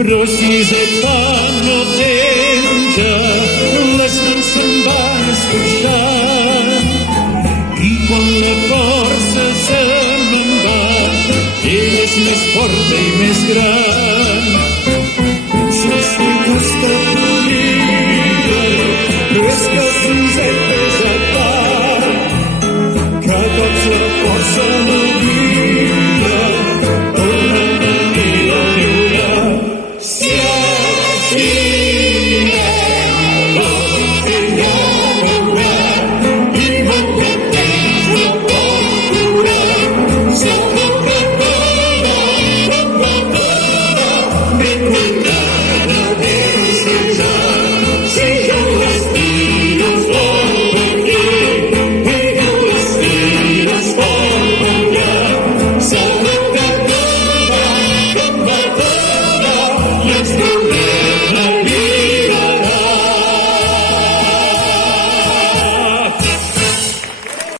però si és tant no penja, les mans se'n van escorxant, i quan la força se me'n va, ell és més forta i més gran.